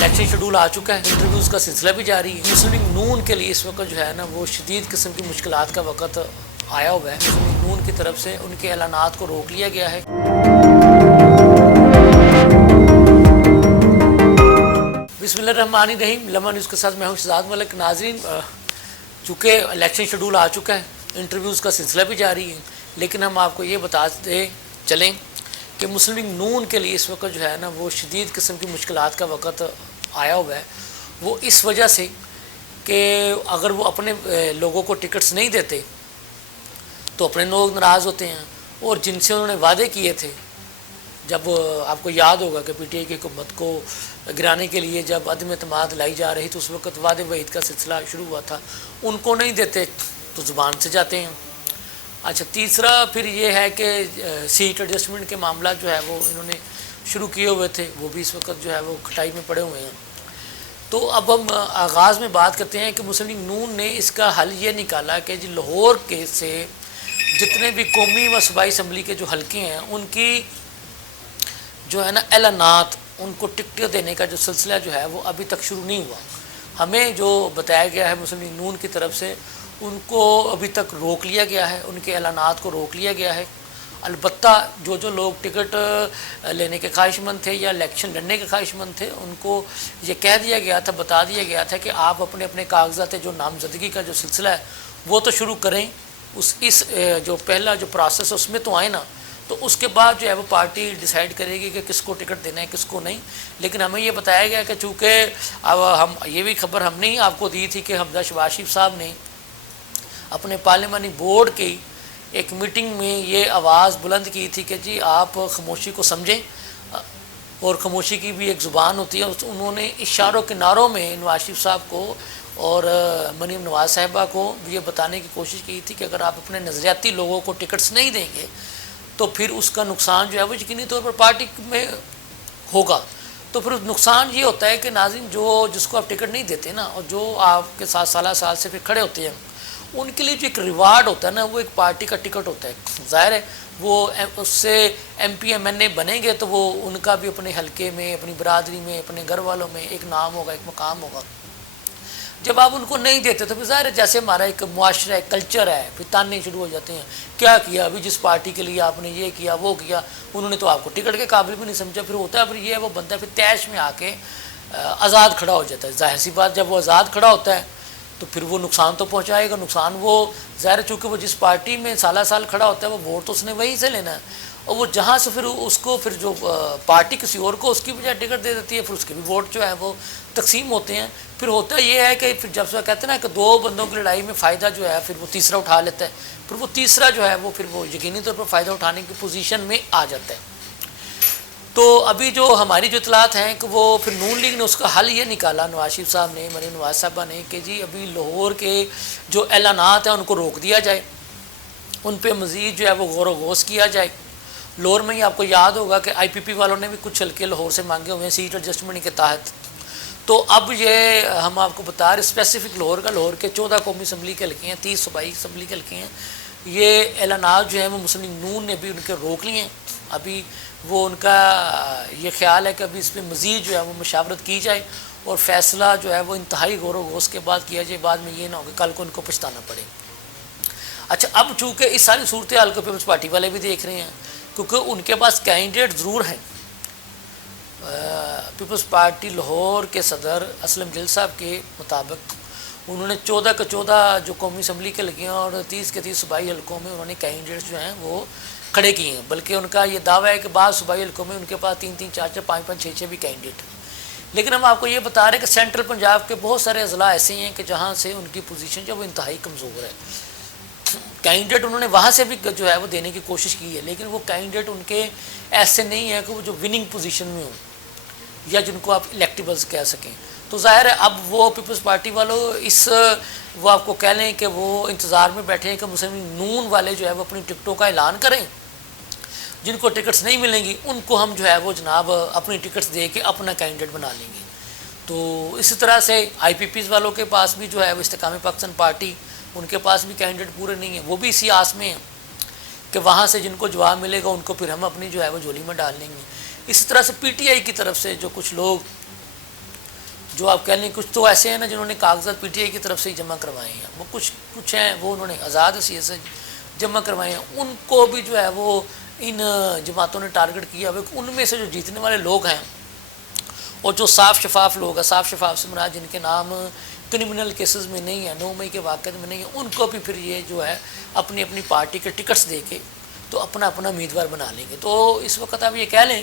Election schedule آ چکا ہے، interviews کا سلسلہ بھی جاری ہے۔ مسلم لیگ نون کے لیے اس وقت جو ہے نا وہ شدید قسم کی مشکلات کا وقت آیا ہوا ہے۔ مسلم لیگ نون کی طرف سے ان کے اعلانات کو روک لیا گیا ہے۔ بسم اللہ الرحمن الرحیم، لمحہ نیوز کے ساتھ میں ہوں شہزاد ملک۔ ناظرین، چونکہ الیکشن شیڈول آ چکا ہے، انٹرویوز کا سلسلہ بھی جاری ہے، لیکن ہم آپ کو یہ بتاتے چلیں کہ مسلم لیگ نون کے لیے اس وقت جو ہے نا وہ شدید قسم کی مشکلات کا وقت آیا ہوا ہے۔ وہ اس وجہ سے کہ اگر وہ اپنے لوگوں کو ٹکٹس نہیں دیتے تو اپنے لوگ ناراض ہوتے ہیں، اور جن سے انہوں نے وعدے کیے تھے، جب آپ کو یاد ہوگا کہ پی ٹی آئی کی حکومت کو گرانے کے لیے جب عدم اعتماد لائی جا رہی تو اس وقت وعدے وعید کا سلسلہ شروع ہوا تھا، ان کو نہیں دیتے تو زبان سے جاتے ہیں۔ اچھا، تیسرا پھر یہ ہے کہ سیٹ ایڈجسٹمنٹ کے معاملات جو ہے وہ انہوں نے شروع کیے ہوئے تھے، وہ بھی اس وقت جو ہے وہ کھٹائی میں پڑے ہوئے ہیں۔ تو اب ہم آغاز میں بات کرتے ہیں کہ مسلم لیگ نون نے اس کا حل یہ نکالا کہ جی لاہور کے سے جتنے بھی قومی و صوبائی اسمبلی کے جو حلقے ہیں ان کی جو ہے نا اعلانات، ان کو ٹکٹ دینے کا جو سلسلہ جو ہے وہ ابھی تک شروع نہیں ہوا۔ ہمیں جو بتایا گیا ہے مسلم لیگ نون کی طرف سے، ان کو ابھی تک روک لیا گیا ہے، ان کے اعلانات کو روک لیا گیا ہے۔ البتہ جو لوگ ٹکٹ لینے کے خواہش مند تھے یا الیکشن لڑنے کے خواہش مند تھے، ان کو یہ کہہ دیا گیا تھا، بتا دیا گیا تھا کہ آپ اپنے اپنے کاغذات جو نامزدگی کا جو سلسلہ ہے وہ تو شروع کریں، اس جو پہلا جو پروسیس اس میں تو آئے نا، تو اس کے بعد جو ہے وہ پارٹی ڈیسائیڈ کرے گی کہ کس کو ٹکٹ دینا ہے کس کو نہیں۔ لیکن ہمیں یہ بتایا گیا کہ چونکہ اب ہم یہ بھی خبر ہم نے ہی آپ کو دی تھی کہ حمزہ شہباز شریف صاحب نے اپنے پارلیمانی بورڈ کی ایک میٹنگ میں یہ آواز بلند کی تھی کہ جی آپ خاموشی کو سمجھیں، اور خاموشی کی بھی ایک زبان ہوتی ہے۔ انہوں نے اشاروں کناروں میں نواز شریف صاحب کو اور مریم نواز صاحبہ کو یہ بتانے کی کوشش کی تھی کہ اگر آپ اپنے نظریاتی لوگوں کو ٹکٹس نہیں دیں گے تو پھر اس کا نقصان جو ہے وہ یقینی طور پر پارٹی میں ہوگا۔ تو پھر نقصان یہ ہوتا ہے کہ ناظرین جس کو آپ ٹکٹ نہیں دیتے نا، اور جو آپ کے ساتھ سالہ سال سے پھر کھڑے ہوتے ہیں، ان کے لیے جو ایک ریوارڈ ہوتا ہے نا وہ ایک پارٹی کا ٹکٹ ہوتا ہے۔ ظاہر ہے وہ اس سے ایم پی ایم این اے بنیں گے تو وہ ان کا بھی اپنے حلقے میں، اپنی برادری میں، اپنے گھر والوں میں ایک نام ہوگا، ایک مقام ہوگا۔ جب آپ ان کو نہیں دیتے تو پھر ظاہر ہے جیسے ہمارا ایک معاشرہ ہے، کلچر ہے، پھر تانے شروع ہو جاتے ہیں، کیا کیا ابھی جس پارٹی کے لیے آپ نے یہ کیا وہ کیا، انہوں نے تو آپ کو ٹکٹ کے قابل بھی نہیں سمجھا۔ پھر ہوتا ہے پھر یہ وہ بندہ پھر تیش میں آ کے آزاد کھڑا ہو جاتا ہے۔ ظاہر سی بات، جب وہ آزاد کھڑا ہوتا ہے تو پھر وہ نقصان تو پہنچائے گا۔ نقصان وہ ظاہر چونکہ وہ جس پارٹی میں سالہ سال کھڑا ہوتا ہے وہ ووٹ تو اس نے وہیں سے لینا ہے، اور وہ جہاں سے پھر اس کو پھر جو پارٹی کسی اور کو اس کی بجائے ٹکٹ دے دیتی ہے، پھر اس کے بھی ووٹ جو ہے وہ تقسیم ہوتے ہیں۔ پھر ہوتا یہ ہے کہ پھر جب سے کہتے ہیں نا کہ دو بندوں کی لڑائی میں فائدہ جو ہے پھر وہ تیسرا اٹھا لیتا ہے، پھر وہ تیسرا جو ہے وہ پھر وہ یقینی طور پر فائدہ اٹھانے کی پوزیشن میں آ جاتا ہے۔ تو ابھی جو ہماری جو اطلاعات ہیں کہ وہ پھر نون لیگ نے اس کا حل یہ نکالا، نواز شریف صاحب نے، مریم نواز صاحبہ نے، کہ جی ابھی لاہور کے جو اعلانات ہیں ان کو روک دیا جائے، ان پہ مزید جو ہے وہ غور و غوص کیا جائے۔ لاہور میں ہی آپ کو یاد ہوگا کہ آئی پی پی والوں نے بھی کچھ حلقے لاہور سے مانگے ہوئے ہیں سیٹ ایڈجسٹمنٹ کے تحت۔ تو اب یہ ہم آپ کو بتا رہے اسپیسیفک لاہور کے 14 قومی اسمبلی کے حلقے ہیں، 30 صوبائی اسمبلی کے حلقے ہیں۔ یہ اعلانات جو ہیں وہ مسلم لیگ نون نے بھی ان کے روک لیے ہیں۔ ابھی وہ ان کا یہ خیال ہے کہ ابھی اس پہ مزید جو ہے وہ مشاورت کی جائے اور فیصلہ جو ہے وہ انتہائی غور و غوص کے بعد کیا جائے، بعد میں یہ نہ ہو کہ کل کو ان کو پچھتانا پڑے۔ اچھا، اب چونکہ اس ساری صورتحال کو پیپلز پارٹی والے بھی دیکھ رہے ہیں، کیونکہ ان کے پاس کینڈیڈیٹ ضرور ہیں۔ پیپلز پارٹی لاہور کے صدر اسلم جیل صاحب کے مطابق انہوں نے 14 کے 14 جو قومی اسمبلی کے لگے ہیں اور 30 کے 30 صوبائی حلقوں میں انہوں نے کینڈیڈیٹس جو ہیں وہ کھڑے کیے ہیں۔ بلکہ ان کا یہ دعویٰ ہے کہ بعض صوبائی حلقوں میں ان کے پاس 3 3 4 4 5 5 6 6 بھی کینڈیڈیٹ ہیں۔ لیکن ہم آپ کو یہ بتا رہے ہیں کہ سینٹرل پنجاب کے بہت سارے اضلاع ایسے ہیں کہ جہاں سے ان کی پوزیشن جو وہ انتہائی کمزور ہے۔ کینڈیڈیٹ انہوں نے وہاں سے بھی جو ہے وہ دینے کی کوشش کی ہے، لیکن وہ کینڈیڈیٹ ان کے ایسے نہیں ہیں کہ وہ جو وننگ پوزیشن میں ہوں یا جن کو آپ الیکٹیبلز کہہ سکیں۔ تو ظاہر ہے اب وہ پیپلز پارٹی والوں وہ آپ کو کہہ لیں کہ وہ انتظار میں بیٹھے ہیں کہ مسلم لیگ نون والے جو ہے وہ اپنی ٹکٹوں کا اعلان کریں، جن کو ٹکٹس نہیں ملیں گی ان کو ہم جو ہے وہ جناب اپنی ٹکٹس دے کے اپنا کینڈیڈیٹ بنا لیں گے۔ تو اسی طرح سے آئی پی پیز والوں کے پاس بھی جو ہے وہ استحکام پاکستان پارٹی، ان کے پاس بھی کینڈیڈیٹ پورے نہیں ہیں، وہ بھی اسی آس میں ہیں کہ وہاں سے جن کو جواب ملے گا ان کو پھر ہم اپنی جو ہے وہ جھولی میں ڈال لیں گے۔ اسی طرح سے پی ٹی آئی کی طرف سے جو کچھ لوگ جو آپ کہہ لیں کچھ تو ایسے ہیں نا جنہوں نے کاغذات پی ٹی آئی کی طرف سے ہی جمع کروائے ہیں، وہ کچھ ہیں وہ انہوں نے آزاد حیثیت سے جمع کروائے ہیں، ان کو بھی جو ہے وہ ان جماعتوں نے ٹارگٹ کیا۔ ان میں سے جو جیتنے والے لوگ ہیں اور جو صاف شفاف لوگ ہیں، صاف شفاف سے مراد جن کے نام کرمنل کیسز میں نہیں ہیں، 9 مئی کے واقعات میں نہیں ہیں، ان کو بھی پھر یہ جو ہے اپنی اپنی پارٹی کے ٹکٹس دے کے تو اپنا اپنا امیدوار بنا لیں گے۔ تو اس وقت آپ یہ کہہ لیں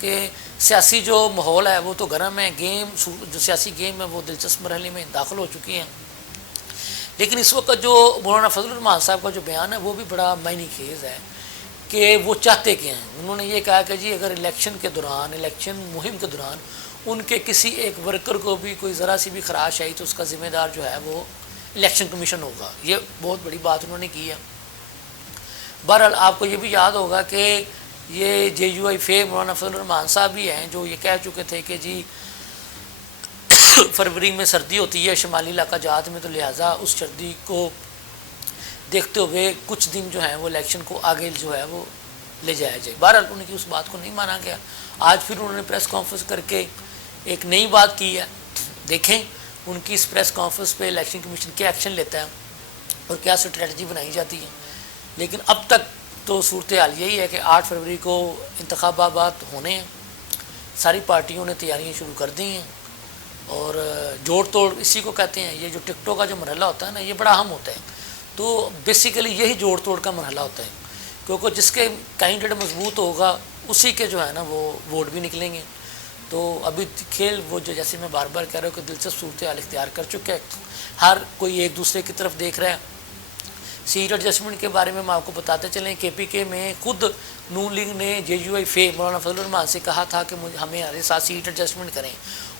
کہ سیاسی جو ماحول ہے وہ تو گرم ہے، جو سیاسی گیم ہے وہ دلچسپ مرحلے میں داخل ہو چکی ہیں، لیکن اس وقت جو مولانا فضل الرحمان صاحب کا جو بیان ہے وہ بھی بڑا معنی خیز ہے کہ وہ چاہتے کیا ہیں۔ انہوں نے یہ کہا کہ جی اگر الیکشن مہم کے دوران ان کے کسی ایک ورکر کو بھی کوئی ذرا سی بھی خراش آئی تو اس کا ذمہ دار جو ہے وہ الیکشن کمیشن ہوگا۔ یہ بہت بڑی بات انہوں نے کی ہے۔ بہرحال آپ کو یہ بھی یاد ہوگا کہ یہ جے یو آئی فے مولانا فضل الرحمان صاحب بھی ہیں جو یہ کہہ چکے تھے کہ جی فروری میں سردی ہوتی ہے شمالی علاقہ جات میں، تو لہٰذا اس سردی کو دیکھتے ہوئے کچھ دن جو ہیں وہ الیکشن کو آگے جو ہے وہ لے جایا جائے۔ بہرحال ان کی اس بات کو نہیں مانا گیا۔ آج پھر انہوں نے پریس کانفرنس کر کے ایک نئی بات کی ہے، دیکھیں ان کی اس پریس کانفرنس پہ الیکشن کمیشن کیا ایکشن لیتا ہے اور کیا اسٹریٹجی بنائی جاتی ہے۔ لیکن اب تک تو صورتحال یہی ہے کہ 8 فروری کو انتخابات ہونے ہیں، ساری پارٹیوں نے تیاریاں شروع کر دی ہیں اور جوڑ توڑ اسی کو کہتے ہیں۔ یہ جو ٹکٹوں کا جو مرحلہ ہوتا ہے نا یہ بڑا اہم ہوتا ہے، تو بیسیکلی یہی جوڑ توڑ کا مرحلہ ہوتا ہے، کیونکہ جس کے کینڈیڈیٹ مضبوط ہوگا اسی کے جو ہے نا وہ ووٹ بھی نکلیں گے۔ تو ابھی کھیل وہ جو جیسے میں بار بار کہہ رہا ہوں کہ دلچسپ صورتحال اختیار کر چکا ہے، ہر کوئی ایک دوسرے کی طرف دیکھ رہا ہے۔ سیٹ ایڈجسٹمنٹ کے بارے میں ہم آپ کو بتاتے چلیں، کے پی کے میں خود نون لیگ نے جے یو آئی فے مولانا فضل الرحمان سے کہا تھا کہ ہمیں ہمارے ساتھ سیٹ ایڈجسٹمنٹ کریں۔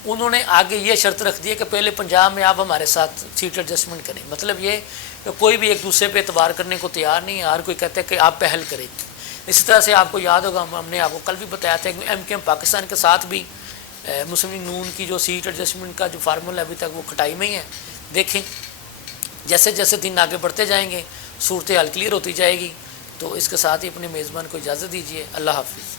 انہوں نے آگے یہ شرط رکھ دی ہے کہ پہلے پنجاب میں آپ ہمارے ساتھ سیٹ ایڈجسٹمنٹ کریں۔ مطلب یہ کہ کوئی بھی ایک دوسرے پہ اعتبار کرنے کو تیار نہیں ہے، ہر کوئی کہتا ہے کہ آپ پہل کریں۔ اسی طرح سے آپ کو یاد ہوگا ہم نے آپ کو کل بھی بتایا تھا کہ ایم کے ایم پاکستان کے ساتھ بھی مسلم لیگ نون کی جو سیٹ ایڈجسٹمنٹ کا جو فارمول ہے ابھی تک وہ کھٹائی میں ہی ہے۔ دیکھیں جیسے جیسے دن آگے بڑھتے جائیں گے صورتحال کلیئر ہوتی جائے گی۔ تو اس کے ساتھ ہی اپنے میزبان کو اجازت دیجیے، اللہ حافظ۔